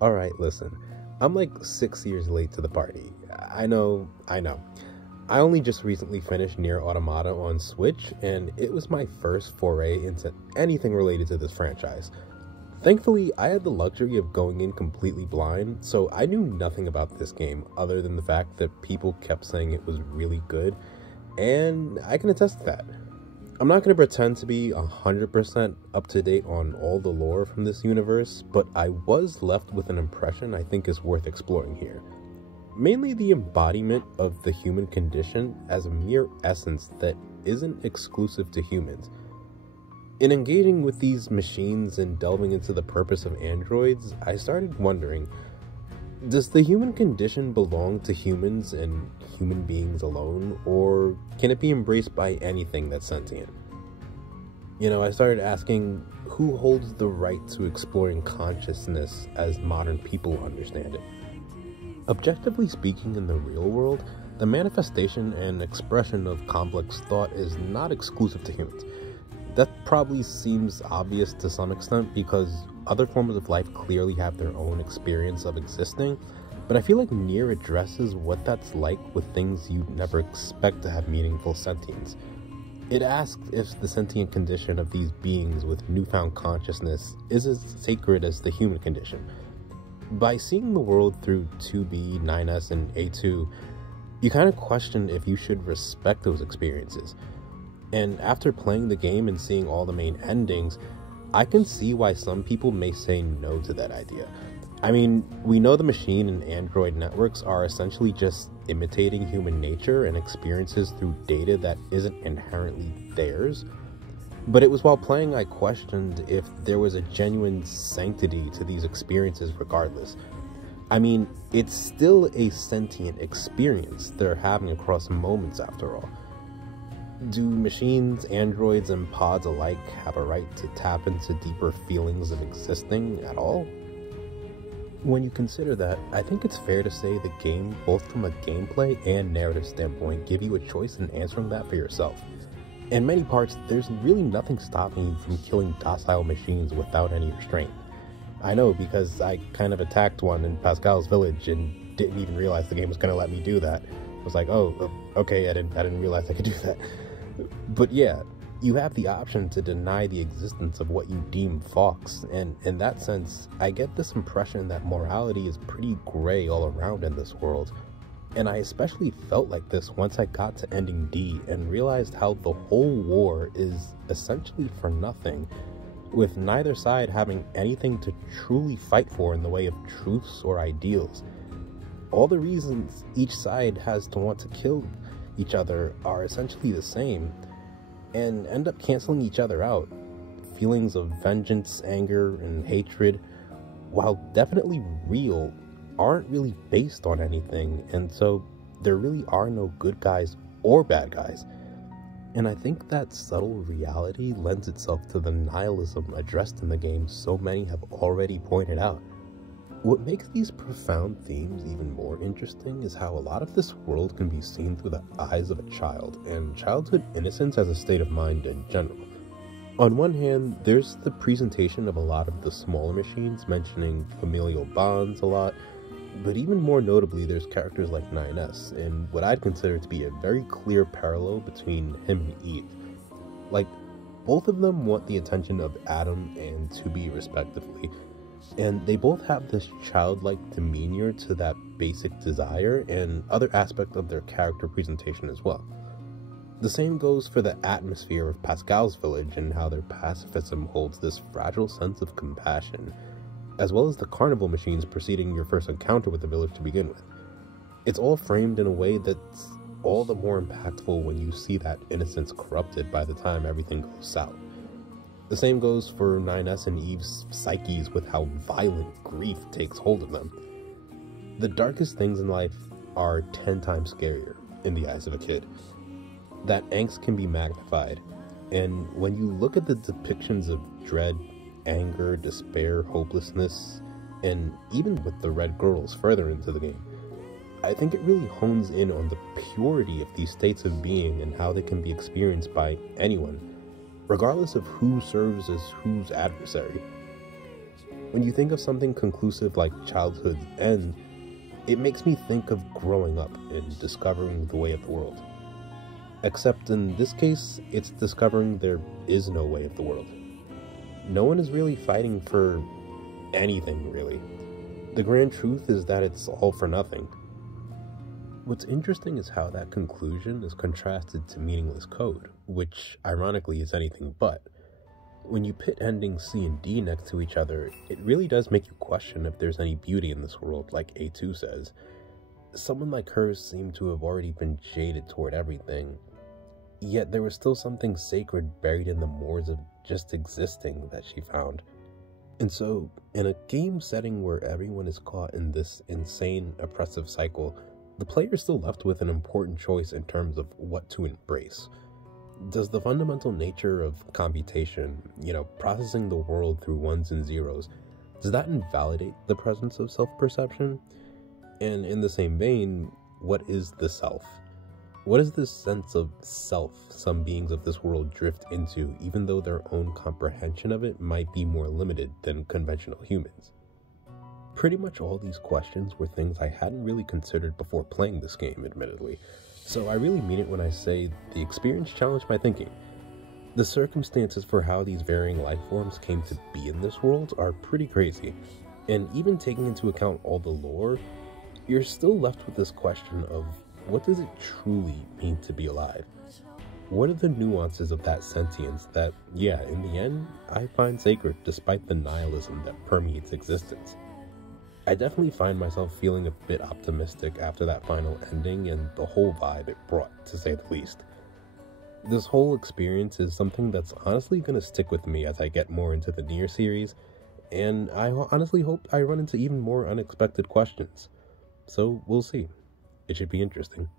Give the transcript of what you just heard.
Alright, listen. I'm like 6 years late to the party. I know. I only just recently finished Nier Automata on Switch, and it was my first foray into anything related to this franchise. Thankfully, I had the luxury of going in completely blind, so I knew nothing about this game other than the fact that people kept saying it was really good, and I can attest to that. I'm not going to pretend to be 100% up to date on all the lore from this universe, but I was left with an impression I think is worth exploring here. Mainly the embodiment of the human condition as a mere essence that isn't exclusive to humans. In engaging with these machines and delving into the purpose of androids, I started wondering, does the human condition belong to humans and human beings alone, or can it be embraced by anything that's sentient? I started asking, who holds the right to exploring consciousness as modern people understand it? Objectively speaking, in the real world, the manifestation and expression of complex thought is not exclusive to humans. That probably seems obvious to some extent because other forms of life clearly have their own experience of existing, but I feel like Nier addresses what that's like with things you'd never expect to have meaningful sentience. It asks if the sentient condition of these beings with newfound consciousness is as sacred as the human condition. By seeing the world through 2B, 9S, and A2, you kind of question if you should respect those experiences. And after playing the game and seeing all the main endings, I can see why some people may say no to that idea. I mean, we know the machine and android networks are essentially just imitating human nature and experiences through data that isn't inherently theirs. But it was while playing I questioned if there was a genuine sanctity to these experiences regardless. I mean, it's still a sentient experience they're having across moments after all. Do machines, androids, and pods alike have a right to tap into deeper feelings of existing at all? When you consider that, I think it's fair to say the game, both from a gameplay and narrative standpoint, give you a choice in answering that for yourself. In many parts, there's really nothing stopping you from killing docile machines without any restraint. I know, because I kind of attacked one in Pascal's village and didn't even realize the game was going to let me do that. I was like, oh, okay, I didn't realize I could do that. But yeah, you have the option to deny the existence of what you deem Fox, and in that sense, I get this impression that morality is pretty gray all around in this world. And I especially felt like this once I got to ending D and realized how the whole war is essentially for nothing, with neither side having anything to truly fight for in the way of truths or ideals. All the reasons each side has to want to kill each other are essentially the same, and end up canceling each other out. Feelings of vengeance, anger, and hatred, while definitely real, aren't really based on anything, and so there really are no good guys or bad guys. And I think that subtle reality lends itself to the nihilism addressed in the game so many have already pointed out. What makes these profound themes even more interesting is how a lot of this world can be seen through the eyes of a child, and childhood innocence as a state of mind in general. On one hand, there's the presentation of a lot of the smaller machines, mentioning familial bonds a lot, but even more notably, there's characters like 9S, and what I'd consider to be a very clear parallel between him and Eve. Like, both of them want the attention of Adam and 2B respectively, and they both have this childlike demeanor to that basic desire and other aspect of their character presentation as well. The same goes for the atmosphere of Pascal's village and how their pacifism holds this fragile sense of compassion, as well as the carnival machines preceding your first encounter with the village to begin with. It's all framed in a way that's all the more impactful when you see that innocence corrupted by the time everything goes south. The same goes for 9S and Eve's psyches with how violent grief takes hold of them. The darkest things in life are 10 times scarier in the eyes of a kid. That angst can be magnified, and when you look at the depictions of dread, anger, despair, hopelessness, and even with the red girls further into the game, I think it really hones in on the purity of these states of being and how they can be experienced by anyone, regardless of who serves as whose adversary. When you think of something conclusive like childhood's end, it makes me think of growing up and discovering the way of the world. Except in this case, it's discovering there is no way of the world. No one is really fighting for anything, really. The grand truth is that it's all for nothing. What's interesting is how that conclusion is contrasted to meaningless code, which ironically is anything but. When you pit endings C and D next to each other, it really does make you question if there's any beauty in this world, like A2 says. Someone like her seemed to have already been jaded toward everything, yet there was still something sacred buried in the moors of just existing that she found. And so, in a game setting where everyone is caught in this insane, oppressive cycle, the player is still left with an important choice in terms of what to embrace. Does the fundamental nature of computation, processing the world through ones and zeros, does that invalidate the presence of self-perception? And in the same vein, what is the self? What is this sense of self some beings of this world drift into, even though their own comprehension of it might be more limited than conventional humans? Pretty much all these questions were things I hadn't really considered before playing this game, admittedly. So I really mean it when I say the experience challenged my thinking. The circumstances for how these varying life forms came to be in this world are pretty crazy. And even taking into account all the lore, you're still left with this question of what does it truly mean to be alive? What are the nuances of that sentience that, in the end, I find sacred despite the nihilism that permeates existence? I definitely find myself feeling a bit optimistic after that final ending and the whole vibe it brought, to say the least. This whole experience is something that's honestly going to stick with me as I get more into the Nier series, and I honestly hope I run into even more unexpected questions. So we'll see. It should be interesting.